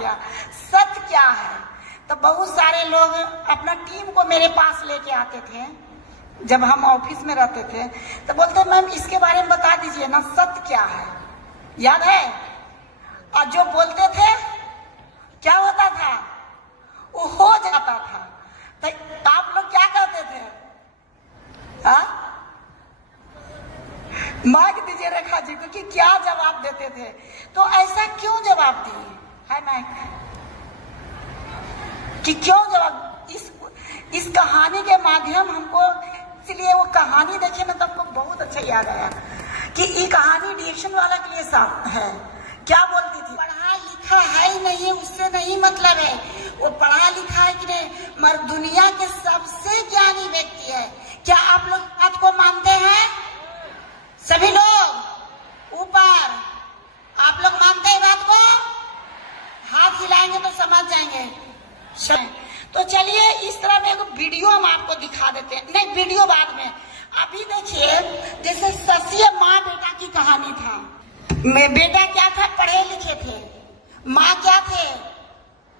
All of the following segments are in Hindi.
गया। सत्य क्या है? तो बहुत सारे लोग अपना टीम को मेरे पास लेके आते थे जब हम ऑफिस में रहते थे, तो बोलते मैम इसके बारे में बता दीजिए ना, सत्य क्या है? याद है? और जो बोलते थे क्या होता था? वो हो जाता था। तो आप लोग क्या कहते थे? मांग दीजिए रेखा जी को कि क्या जवाब देते थे। तो ऐसा क्यों जवाब दिए है माइक कि क्यों जवाब? इस कहानी के माध्यम हमको, इसलिए वो कहानी देखिए ना तो हमको बहुत अच्छा याद आया कि ये कहानी डिएक्शन वाला के लिए साफ है। क्या बोलती थी? पढ़ा लिखा है ही नहीं, उससे नहीं मतलब है वो पढ़ा लिखा है कि नहीं, मगर दुनिया के सबसे ज्ञानी व्यक्ति है। क्या आप लोग बात को मानते हैं? सभी लोग ऊपर, आप लोग मानते हैं बात को? हाथ हिलाएंगे तो समझ जाएंगे। तो चलिए इस तरह में एक वीडियो हम आपको दिखा देते हैं। नहीं, वीडियो बाद में। अभी देखिए जैसे शशि माँ बेटा की कहानी था। बेटा क्या था? पढ़े लिखे थे। माँ क्या थे?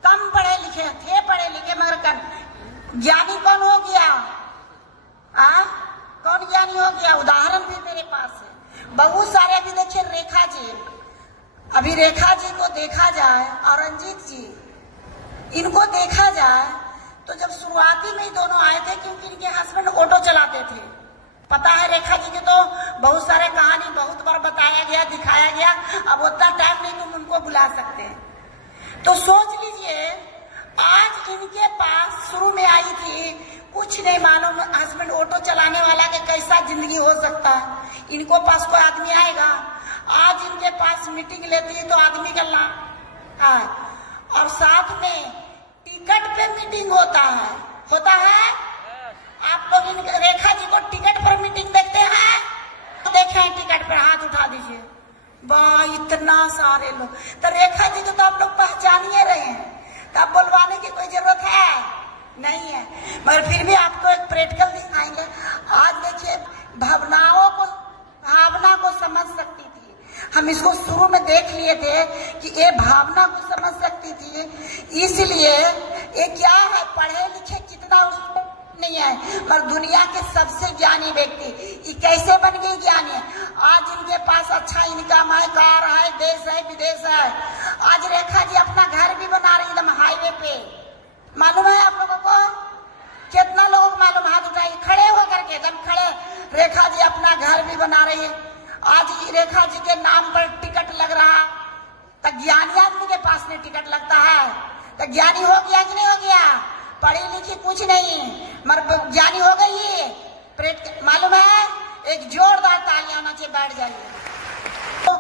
कम पढ़े लिखे थे, पढ़े लिखे मगर ज्ञानी कौन हो गया? कौन ज्ञानी हो गया? उदाहरण भी मेरे पास है बहुत सारे। अभी देखिए रेखा जी, अभी रेखा जी को देखा जाए और रंजीत जी, इनको देखा जाए तो जब शुरुआती में ही दोनों आए थे, क्योंकि इनके हस्बैंड ऑटो चलाते थे। पता है रेखा जी के तो बहुत सारे कहानी बहुत बार बताया गया, दिखाया गया। अब उतना टाइम नहीं तुम उनको बुला सकते। तो सोच लीजिए आज इनके पास शुरू में आई थी, कुछ नहीं मालूम हस्बैंड ऑटो चलाने वाला के कैसा जिंदगी हो सकता है। इनको पास कोई आदमी आएगा, आज इनके पास मीटिंग लेती है तो आदमी का और साथ में टिकट पे मीटिंग होता है। आप लोग इन रेखा जी को टिकट पर मीटिंग देखते हैं? तो देखे टिकट पर, हाथ उठा दीजिए। वाह, इतना सारे लोग। तो रेखा जी को तो आप लोग पहचान ही रहे हैं, तो आप बुलवाने की कोई जरूरत है नहीं है। मगर फिर भी आपको एक प्रैक्टिकल दिखाएंगे। आज देखिए भावना को समझ सकती थी। हम इसको शुरू में देख लिए थे कि ये भावना को समझ सकती थी, इसलिए ये क्या है, पढ़े लिखे कितना उसको नहीं है, पर दुनिया के सबसे ज्ञानी व्यक्ति। ये कैसे बन गई ज्ञानी? आज इनके पास अच्छा इनकम है, कार है, देश है, विदेश है। आज रेखा जी अपना घर भी बना रही एकदम हाईवे पे। मालूम है आप लोगों को? कितना लोगों को मालूम? हाथ उठाइए खड़े होकर के, एकदम खड़े। रेखा जी अपना घर भी बना रही है। आज रेखा जी के नाम पर टिकट लग रहा, तो ज्ञानी आदमी के पास नहीं टिकट लगता है, तो ज्ञानी हो गया कि नहीं हो गया? पढ़ी लिखी कुछ नहीं मगर ज्ञानी हो गई। मालूम है? एक जोरदार तालियां होना चाहिए, बैठ जाइए। तो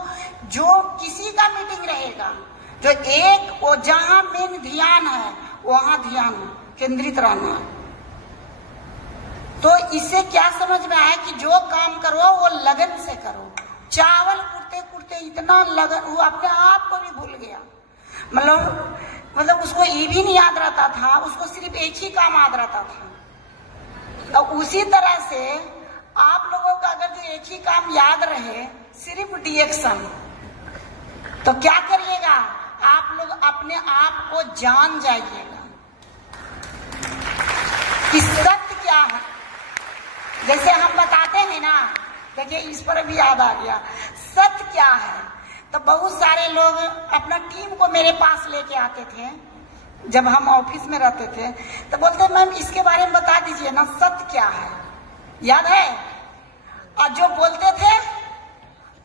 जो किसी का मीटिंग रहेगा, जो एक वो जहां मेन ध्यान है वहां ध्यान केंद्रित रहना है। तो इससे क्या समझ में आया कि जो काम करो वो लगन से करो। चावल कुटते कुटते इतना लगन, वो अपने आप को भी भूल गया। मतलब उसको ये भी नहीं याद रहता था, उसको सिर्फ एक ही काम याद रहता था। और उसी तरह से आप लोगों का अगर जो एक ही काम याद रहे, सिर्फ डिएक्शन, तो क्या करिएगा? आप लोग अपने आप को जान जाइएगा कि सत्य क्या है। जैसे हम बताते हैं ना, देखिए इस पर भी याद आ गया, सत्य क्या है। तो बहुत सारे लोग अपना टीम को मेरे पास लेके आते थे जब हम ऑफिस में रहते थे, तो बोलते मैम इसके बारे में बता दीजिए ना, सत्य क्या है? याद है? और जो बोलते थे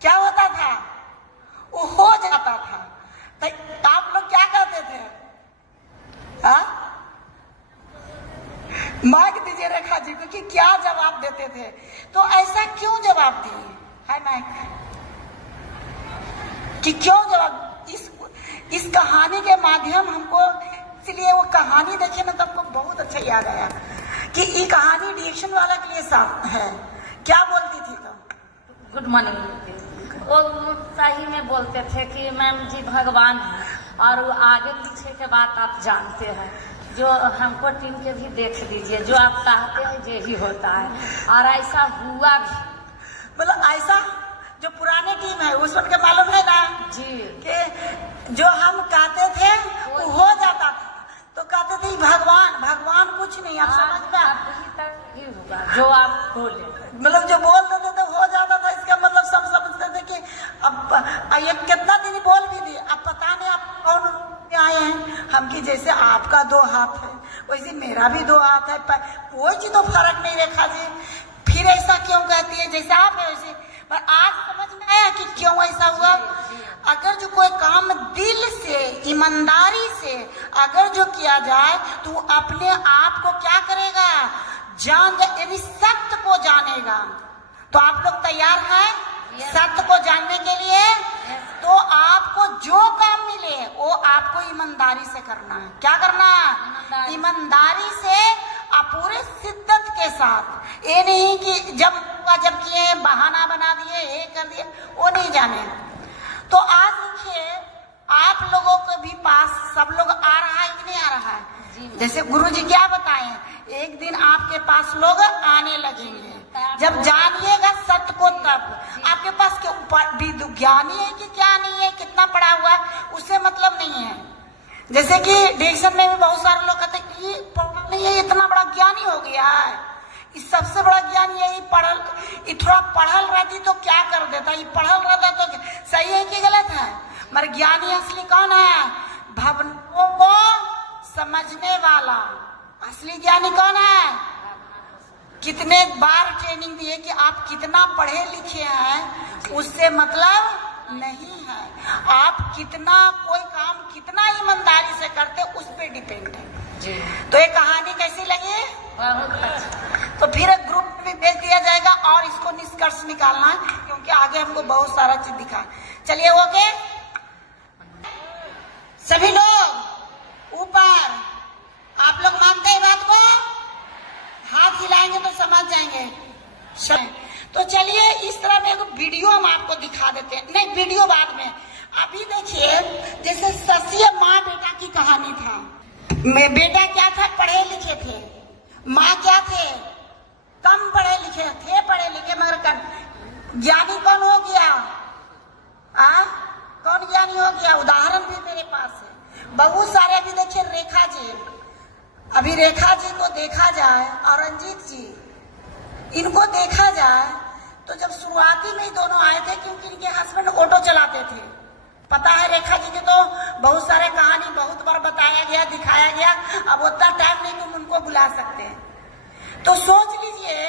क्या होता था? वो हो जाता था। तो आप लोग क्या कहते थे? मांग दीजिए रेखा जी को कि क्या जवाब देते थे। तो ऐसा क्यों जवाब दिए है माइक कि क्यों जवाब? इस कहानी के माध्यम हमको, इसलिए वो कहानी देखिए ना तो हमको बहुत अच्छा याद आया कि ये कहानी डिएक्शन वाला के लिए साफ है। क्या बोलती थी? तो गुड मॉर्निंग। वो सही में बोलते थे कि मैम जी भगवान है, और वो आगे पीछे के बात आप जानते हैं। जो हमको टीम के भी देख लीजिए, जो आप चाहते हैं यही होता है, और ऐसा हुआ भी। मतलब ऐसा जो पुराने टीम है उसको मालूम है ना जी, कि जो हम कहते थे बोले, मतलब जो बोल देते थे हो जाता था, इसका मतलब सब समझते थे कि अब ये कितना दिन बोल भी दी, अब पता नहीं आप कौन आए हैं। हम कि जैसे आपका 2 हाथ है वैसे मेरा भी 2 हाथ है, कोई चीज तो फर्क नहीं रेखा जी, फिर ऐसा क्यों कहती है जैसे आप है वैसे। पर आज समझ में आया कि क्यों ऐसा हुआ। अगर जो कोई काम दिल से ईमानदारी से अगर जो किया जाए तो अपने आप को क्या करेगा, जान, यानी सत्य को जानेगा। तो आप लोग तैयार हैं सत्य को जानने के लिए? तो आपको जो काम मिले वो आपको ईमानदारी से करना है। क्या करना है? ईमानदारी से, पूरे शिद्दत के साथ। ये नहीं कि जब किए बहाना बना दिए, ये कर दिए, वो नहीं जाने। तो आज देखिए आप लोगों के भी पास सब लोग आ रहा है कि नहीं आ रहा है? जैसे गुरुजी क्या बताएं, एक दिन आपके पास लोग आने लगेंगे, जब जानिएगा सत्य को तब। आपके पास ज्ञानी है कि क्या नहीं है, कितना पढ़ा हुआ है, उससे मतलब नहीं है। जैसे कि डिक्शन में भी बहुत सारे लोग कहते हैं ये पढ़ा नहीं है, इतना बड़ा ज्ञानी हो गया है। इस सबसे बड़ा ज्ञान यही पढ़ल, थोड़ा पढ़ल रहती तो क्या कर देता, ये पढ़ल रहता तो सही है कि गलत है। मगर ज्ञानी असली कौन है? भावनाओं को समझने वाला असली ज्ञानी कौन है? कितने बार ट्रेनिंग दिए कि आप कितना पढ़े लिखे हैं उससे मतलब नहीं है, आप कितना कोई काम कितना ईमानदारी से करते उस पर डिपेंड है जी। तो ये कहानी कैसी लगी? बहुत अच्छा। तो फिर ग्रुप में भेज दिया जाएगा और इसको निष्कर्ष निकालना है, क्योंकि आगे हमको बहुत सारा चीज दिखा। चलिए ओके, सभी लोग ऊपर। आप लोग मानते हैं बात को? हाथ हिलाएंगे तो समझ जाएंगे। तो चलिए इस तरह में एक वीडियो हम आपको दिखा देते हैं। नहीं, वीडियो बाद में। अभी देखिए जैसे ससिया माँ बेटा की कहानी था। बेटा क्या था? पढ़े लिखे थे। माँ क्या थे? कम पढ़े लिखे थे, पढ़े लिखे मगर ज्ञानी कौन हो गया? कौन ज्ञानी हो गया? उदाहरण भी मेरे पास है बहुत सारे। अभी देखिए रेखा जी, अभी रेखा जी को देखा जाए और रंजीत जी, इनको देखा जाए तो जब शुरुआती में ही दोनों आए थे, क्योंकि इनके हस्बैंड ऑटो चलाते थे। पता है रेखा जी की तो बहुत सारे कहानी बहुत बार बताया गया, दिखाया गया। अब उतना टाइम नहीं तुम उनको बुला सकते हैं। तो सोच लीजिए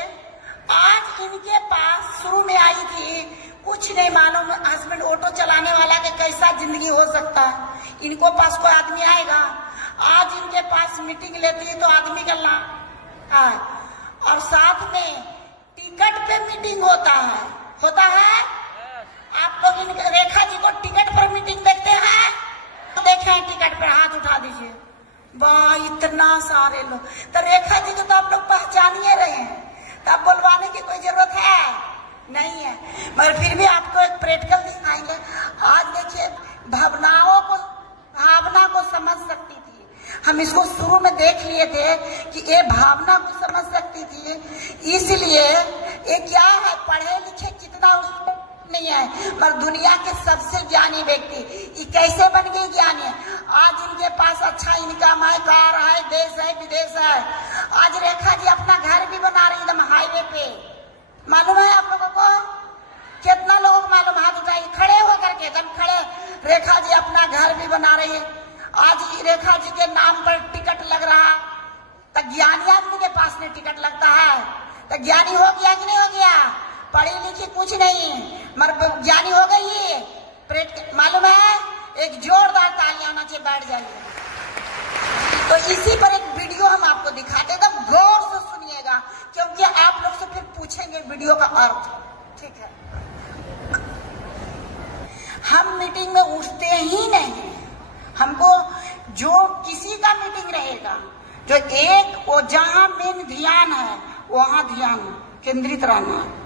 आज इनके पास शुरू में आई थी, कुछ नहीं मालूम हस्बैंड ऑटो चलाने वाला के कैसा जिंदगी हो सकता है। इनको पास कोई आदमी आएगा, आज इनके पास मीटिंग लेती है तो आदमी का और साथ में टिकट पे मीटिंग होता है। आप लोग रेखा जी को टिकट पर मीटिंग देखते हैं? तो देखे हैं टिकट पर, हाथ उठा दीजिए। वाह, इतना सारे लोग। तो रेखा जी को तो आप लोग पहचानिए रहे हैं, तब बुलवाने की कोई जरूरत है नहीं है। मगर फिर भी आपको एक प्रैक्टिकल दिखाएंगे। आज देखिए भावना को समझ सकती थी। हम इसको शुरू में देख लिए थे कि ये भावना को समझ सकती थी, इसलिए ये क्या है, पढ़े लिखे कितना नहीं है, पर दुनिया के सबसे ज्ञानी व्यक्ति ये कैसे बन गई ज्ञानी? आज इनके पास अच्छा इनकम है, कार है, देश है, विदेश है। आज रेखा जी अपना घर भी बना रही एकदम हाईवे पे। मालूम है आप लोगों को? कितना लोगों को मालूम? हाथ उठाइए, खड़े होकर के एकदम खड़े। रेखा जी अपना घर भी बना रही है। आज रेखा जी के नाम पर टिकट लग रहा, तो ज्ञानी आदमी के पास में टिकट लगता है तो ज्ञानी हो गया कि नहीं हो गया? पढ़ी लिखी कुछ नहीं मगर ज्ञानी हो गई। मालूम है? एक जोरदार तालियां होना चाहिए, बैठ जाइए। तो इसी पर एक वीडियो हम आपको दिखाते हैं, एकदम गौर से सुनिएगा, क्योंकि आप लोग से फिर पूछेंगे वीडियो का अर्थ। ठीक है? हम मीटिंग में उठते ही नहीं। हमको जो किसी का मीटिंग रहेगा, जो एक वो जहां मेन ध्यान है वहां ध्यान केंद्रित रहना है।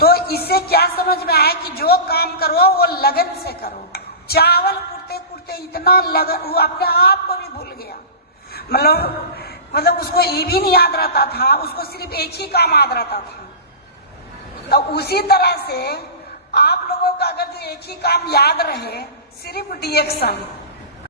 तो इससे क्या समझ में आया कि जो काम करो वो लगन से करो। चावल कुटते कुटते इतना लगन, वो अपने आप को भी भूल गया। मतलब उसको ये भी नहीं याद रहता था, उसको सिर्फ एक ही काम याद रहता था। तो उसी तरह से आप लोगों का अगर जो एक ही काम याद रहे, सिर्फ डिएक्शन,